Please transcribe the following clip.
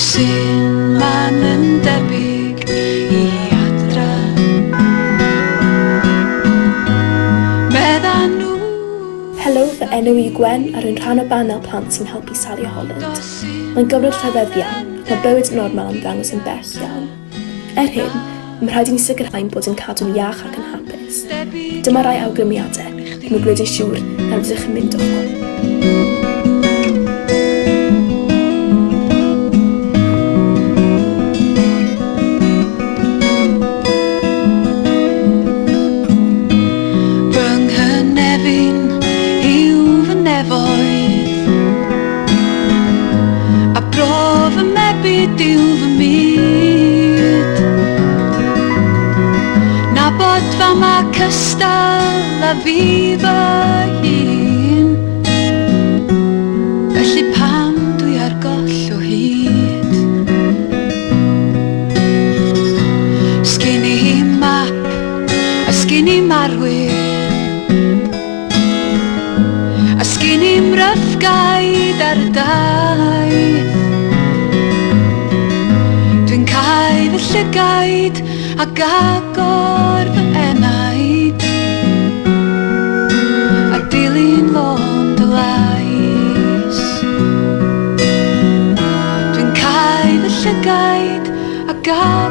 sy'n man yn debyg I adra Meddan nhw Helo, fy enw I Gwen a rwy'n rhan o banel plant sy'n helpu Sally Holland. Mae'n gyfnod rhyfedd iawn, mae bywyd normal yn ddangos yn bell iawn. Hyn, mae rhaid i ni sicrhau bod yn cadw'n iach ac yn hapus. Dyma rai awgrymiadau, mae gwneud yn siŵr na rydych yn mynd o'ch. Cystal a fi fy hun Felly pam dwi ar goll o hyd Sgin I map a sgin I marwyr A sgin I'm ryfgaid ar y daith Dwi'n cael fy llygaid ac agor fy enaid A dilyn lond y lais Dwi'n cael fy llygaid ac agor